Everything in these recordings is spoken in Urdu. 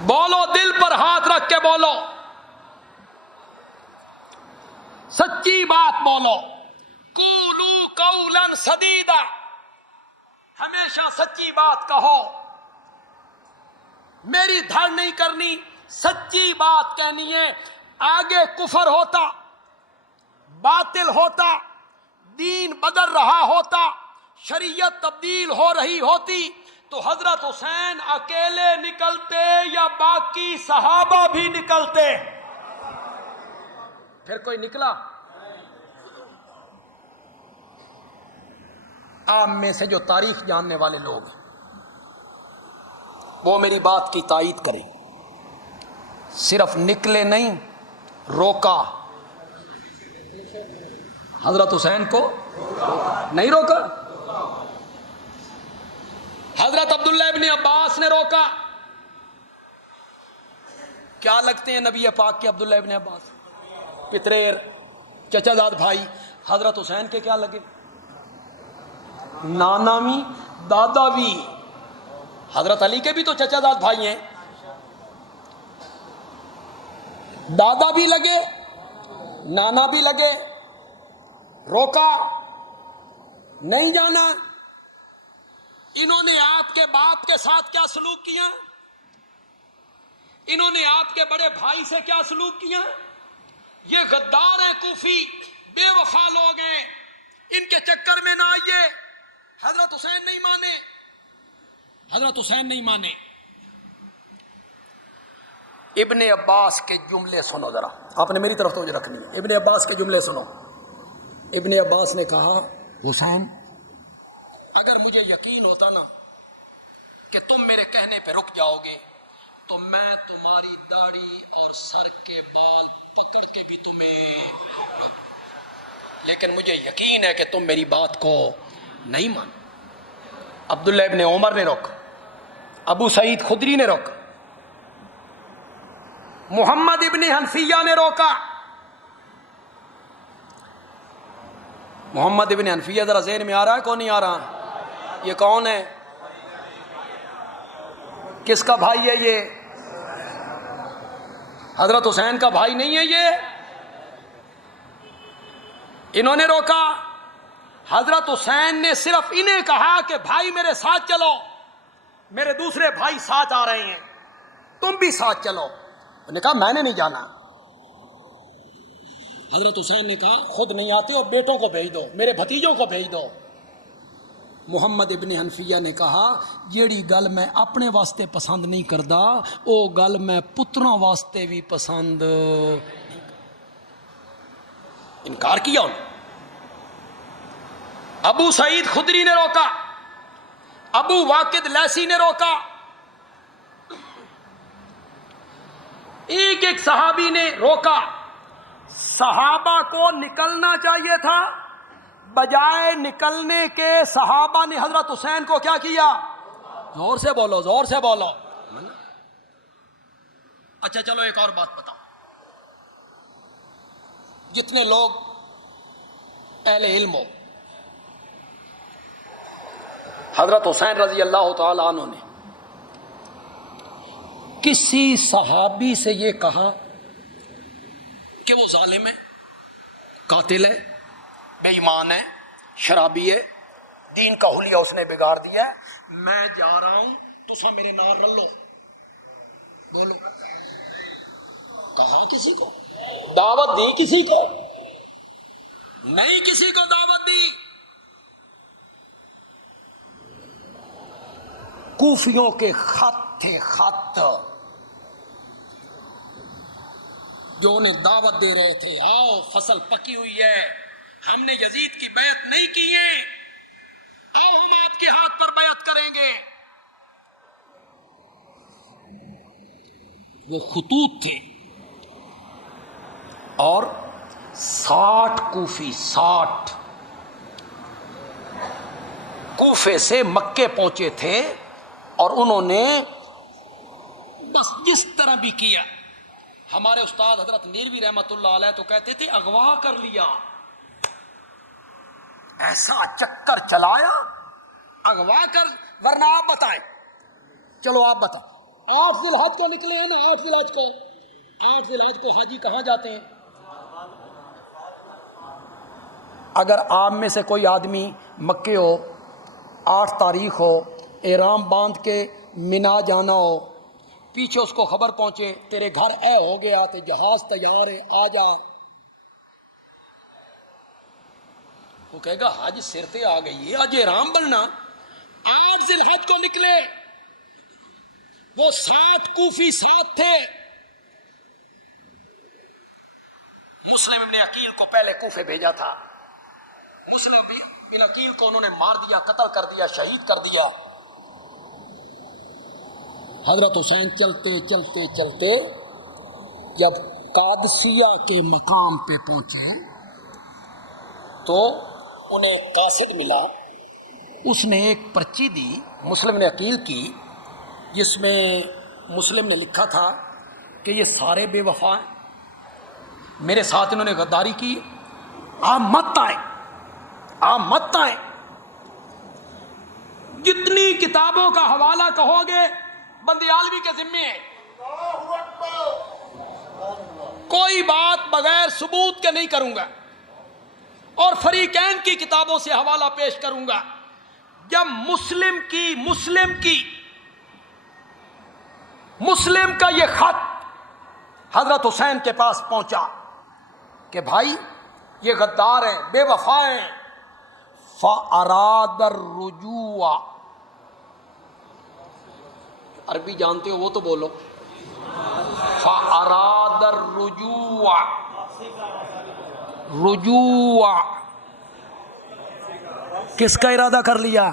بولو، دل پر ہاتھ رکھ کے بولو، سچی بات بولو. قولوا قولا سدیدا، ہمیشہ سچی بات کہو. میری دھڑ نہیں کرنی، سچی بات کہنی ہے. آگے کفر ہوتا، باطل ہوتا، دین بدل رہا ہوتا، شریعت تبدیل ہو رہی ہوتی، تو حضرت حسین اکیلے نکلتے یا باقی صحابہ بھی نکلتے؟ پھر کوئی نکلا؟ آپ میں سے جو تاریخ جاننے والے لوگ ہیں وہ میری بات کی تائید کریں. صرف نکلے نہیں، روکا. حضرت حسین کو نہیں روکا. حضرت عبداللہ ابن عباس نے روکا. کیا لگتے ہیں نبی پاک کے عبداللہ ابن عباس؟ پتریر، چچا زاد بھائی. حضرت حسین کے کیا لگے؟ نانا بھی دادا بھی. حضرت علی کے بھی تو چچا زاد بھائی ہیں، دادا بھی لگے، نانا بھی لگے. روکا نہیں جانا. انہوں نے آپ کے باپ کے ساتھ کیا سلوک کیا؟ انہوں نے آپ کے بڑے بھائی سے کیا سلوک کیا؟ یہ غدار ہیں، کوفی بے وفا لوگ ہیں، ان کے چکر میں نہ آئیے. حضرت حسین نہیں مانے، حضرت حسین نہیں مانے. ابن عباس کے جملے سنو ذرا، آپ نے میری طرف توجہ رکھنی ہے. ابن عباس کے جملے سنو. ابن عباس نے کہا، حسین اگر مجھے یقین ہوتا نا کہ تم میرے کہنے پہ رک جاؤ گے تو میں تمہاری داڑھی اور سر کے بال پکڑ کے بھی تمہیں، لیکن مجھے یقین ہے کہ تم میری بات کو نہیں مان. عبداللہ ابن عمر نے روکا، ابو سعید خدری نے روکا، محمد ابن حنفیہ نے روکا. محمد ابن حنفیہ ذرا ذہن میں آ رہا ہے کون نہیں آ رہا؟ یہ کون ہے؟ کس کا بھائی ہے یہ؟ حضرت حسین کا بھائی نہیں ہے یہ؟ انہوں نے روکا. حضرت حسین نے صرف انہیں کہا کہ بھائی میرے ساتھ چلو، میرے دوسرے بھائی ساتھ آ رہے ہیں، تم بھی ساتھ چلو. انہوں نے کہا میں نے نہیں جانا. حضرت حسین نے کہا خود نہیں آتے ہو، بیٹوں کو بھیج دو، میرے بھتیجوں کو بھیج دو. محمد ابن حنفیہ نے کہا جیڑی گل میں اپنے واسطے پسند نہیں کردا او گل میں پتراں واسطے بھی پسند. انکار کیا انہوں. ابو سعید خدری نے روکا، ابو واقد لیسی نے روکا، ایک ایک صحابی نے روکا. صحابہ کو نکلنا چاہیے تھا، بجائے نکلنے کے صحابہ نے حضرت حسین کو کیا کیا؟ زور سے بولو، زور سے بولو. اچھا چلو ایک اور بات بتاؤ. جتنے لوگ اہل علم ہو، حضرت حسین رضی اللہ تعالی عنہ نے کسی صحابی سے یہ کہا کہ وہ ظالم ہے، قاتل ہے، بے ایمان ہے، شرابی ہے، دین کا حلیہ اس نے بگاڑ دیا ہے، میں جا رہا ہوں تسا میرے نال رلو؟ بولو، کہا کسی کو؟ دعوت دی کسی کو؟ نہیں کسی کو دعوت دی. کوفیوں کے خط تھے، خط جو انہیں دعوت دے رہے تھے، آؤ فصل پکی ہوئی ہے، ہم نے یزید کی بیعت نہیں کی ہے، آؤ ہم آپ کے ہاتھ پر بیعت کریں گے. وہ خطوط تھے اور 60 کوفی، 60 کوفے سے مکے پہنچے تھے اور انہوں نے بس جس طرح بھی کیا. ہمارے استاد حضرت نیلوی رحمت اللہ علیہ تو کہتے تھے اغوا کر لیا، ایسا چکر چلایا اغوا کر. ورنہ آپ بتائیں، چلو آپ بتائیں 8 ذی الحج کو نکلے ہیں نا، 8 ذی الحج کو، 8 ذی الحج کو حاجی کہاں جاتے ہیں؟ اگر آپ میں سے کوئی آدمی مکے ہو، 8 تاریخ ہو، احرام باندھ کے مینا جانا ہو، پیچھے اس کو خبر پہنچے تیرے گھر اے ہو گیا، تے جہاز تیار ہے، آ جا، وہ کہے گا حج سر تے آ گئی ہے، آج احرام بننا۔ 8 ذی الحج کو نکلے، وہ 7 کوفی ساتھ تھے، مسلم ابن عقیل کو پہلے کوفے بھیجا تھا، مسلم ابن عقیل کو انہوں نے مار دیا، قتل کر دیا، شہید کر دیا۔ حضرت حسین چلتے چلتے چلتے جب قادسیہ کے مقام پہ پہنچے تو انہیں ایک قاصد ملا، اس نے ایک پرچی دی مسلم نے عقیل کی، جس میں مسلم نے لکھا تھا کہ یہ سارے بے وفا ہیں، میرے ساتھ انہوں نے غداری کی، آپ مت آئیں، آپ مت آئیں، جتنی کتابوں کا حوالہ کہو گے بندیالوی کے ذمے ہے، کوئی بات بغیر ثبوت کے نہیں کروں گا، اور فریقین کی کتابوں سے حوالہ پیش کروں گا۔ جب مسلم کا یہ خط حضرت حسین کے پاس پہنچا کہ بھائی یہ غدار ہیں، بے وفا ہیں، فَأَرَادَ الرُّجُوعَ، عربی جانتے ہو وہ تو بولو، فَأَرَادَ الرُّجُوعَ، رجوع کس کا ارادہ کر لیا؟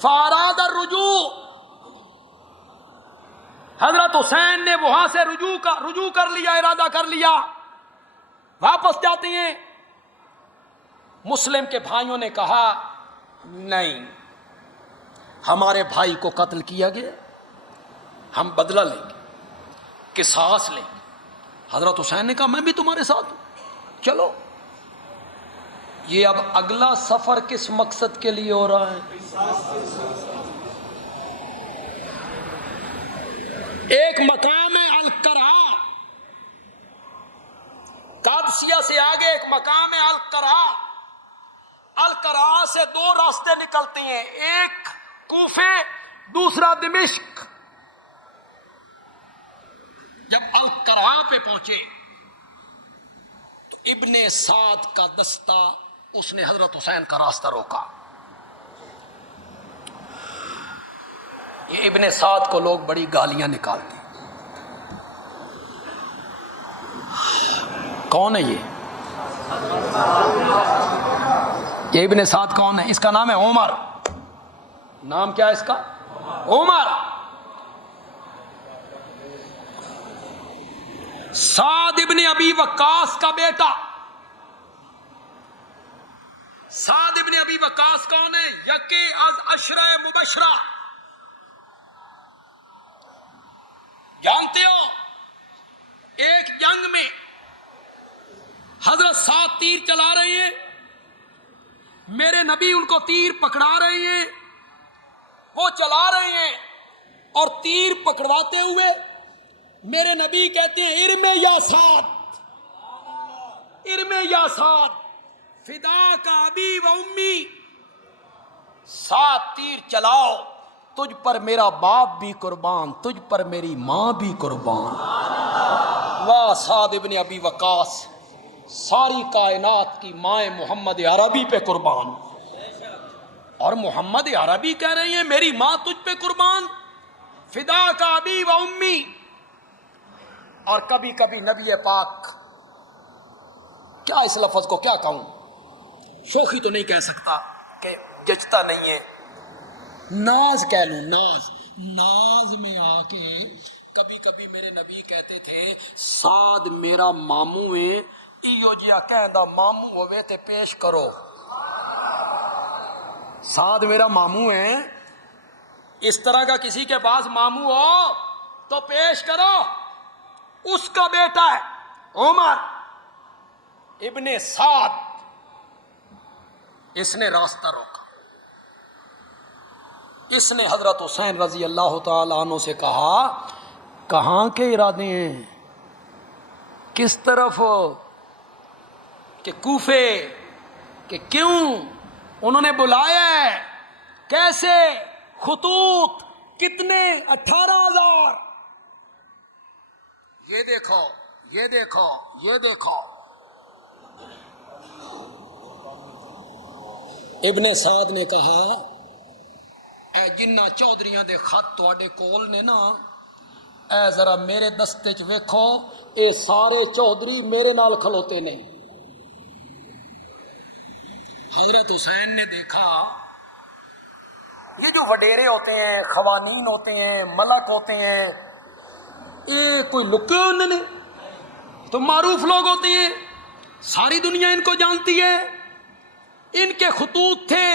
فَأَرَادَ الرُّجُوعَ، حضرت حسین نے وہاں سے رجوع کر لیا، ارادہ کر لیا، واپس جاتے ہیں۔ مسلم کے بھائیوں نے کہا نہیں، ہمارے بھائی کو قتل کیا گیا، ہم بدلہ لیں گے، قصاص لیں گے۔ حضرت حسین نے کہا میں بھی تمہارے ساتھ ہوں، چلو۔ یہ اب اگلا سفر کس مقصد کے لیے ہو رہا ہے؟ ایک مقام ہے القرا، قادسیہ سے آگے ایک مقام ہے القرا، القرا سے 2 راستے نکلتے ہیں، ایک کوفے، دوسرا دمشق۔ جب القرا پہ پہنچے تو ابن سعد کا دستہ، اس نے حضرت حسین کا راستہ روکا۔ یہ ابن سعد کو لوگ بڑی گالیاں نکالتے ہیں۔ کون ہے یہ ابن سعد کون ہے؟ اس کا نام ہے عمر۔ نام کیا ہے اس کا؟ عمر۔ سعد ابن ابی وقاص کا بیٹا۔ سعد ابن ابی وقاص کون ہے؟ یکی از عشرہ مبشرہ، جانتے ہو؟ ایک جنگ میں حضرت سعد تیر چلا رہے ہیں، میرے نبی ان کو تیر پکڑا رہے ہیں، وہ چلا رہے ہیں، اور تیر پکڑواتے ہوئے میرے نبی کہتے ہیں ارمے یا سعد، ارمے یا سعد، فدا کا ابی و امی، سعد تیر چلاؤ، تجھ پر میرا باپ بھی قربان، تجھ پر میری ماں بھی قربان۔ واہ سعد ابن ابی وقاص، ساری کائنات کی مائیں محمد عربی پہ قربان، اور محمد عربی کہہ رہی ہیں میری ماں تجھ پہ قربان، فدا کا ابی و امی۔ اور کبھی کبھی نبی پاک، کیا اس لفظ کو کیا کہوں، شوخی تو نہیں کہہ سکتا کہ جچتا نہیں ہے، ناز کہہ لوں، ناز میں آ کے کبھی کبھی میرے نبی کہتے تھے سعد میرا ماموں ہے، ایو جیا کہندا ماموں ہوئے تے پیش کرو، سعد میرا ماموں ہے، اس طرح کا کسی کے پاس ماموں ہو تو پیش کرو۔ اس کا بیٹا ہے عمر ابن سعد، اس نے راستہ روکا، اس نے حضرت حسین رضی اللہ تعالیٰ عنہ سے کہا کہاں کے ارادے ہیں، کس طرف، کہ کوفے، کہ کیوں انہوں نے بلایا ہے، کیسے، خطوط کتنے، 18,000، یہ دیکھو یہ دیکھو یہ دیکھو۔ ابن سعد نے کہا اے جنہ چودھریاں دے خط تواڈے کول نے نا، اے ذرا میرے دستے چ ویکھو، اے سارے چودھری میرے نال کھلوتے نے۔ حضرت حسین نے دیکھا یہ جو وڈیرے ہوتے ہیں، خوانین ہوتے ہیں، ملک ہوتے ہیں، یہ کوئی لکے ہونے نے تو معروف لوگ ہوتے ہیں، ساری دنیا ان کو جانتی ہے، ان کے خطوط تھے۔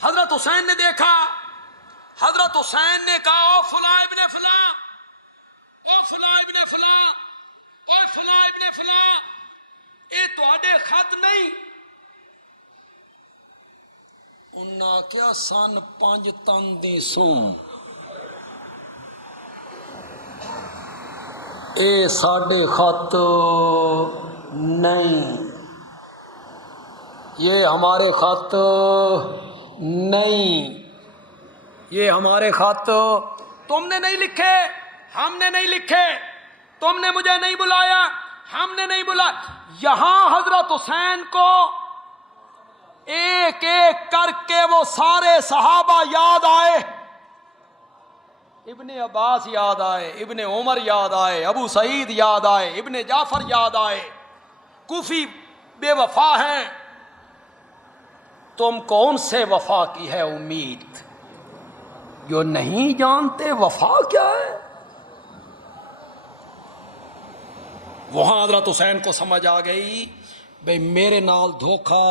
حضرت حسین نے دیکھا، حضرت حسین نے کہا او فلاں ابن فلاں، او فلاں ابن فلاں، او فلاں ابن فلاں، اے تواڈے خط نہیں۔ انہاں کیا سن 5 تن دی سو، اے ساڈے خط نہیں، یہ ہمارے خط نہیں، یہ ہمارے خط تم نے نہیں لکھے، ہم نے نہیں لکھے، تم نے مجھے نہیں بلایا، ہم نے نہیں بلایا۔ یہاں حضرت حسین کو ایک ایک کر کے وہ سارے صحابہ یاد آئے، ابن عباس یاد آئے، ابن عمر یاد آئے، ابو سعید یاد آئے، ابن جعفر یاد آئے، کوفی بے وفا ہیں، تم کون سے وفا کی ہے امید، جو نہیں جانتے وفا کیا ہے۔ وہاں حضرت حسین کو سمجھ آ گئی بھئی میرے نال دھوکھا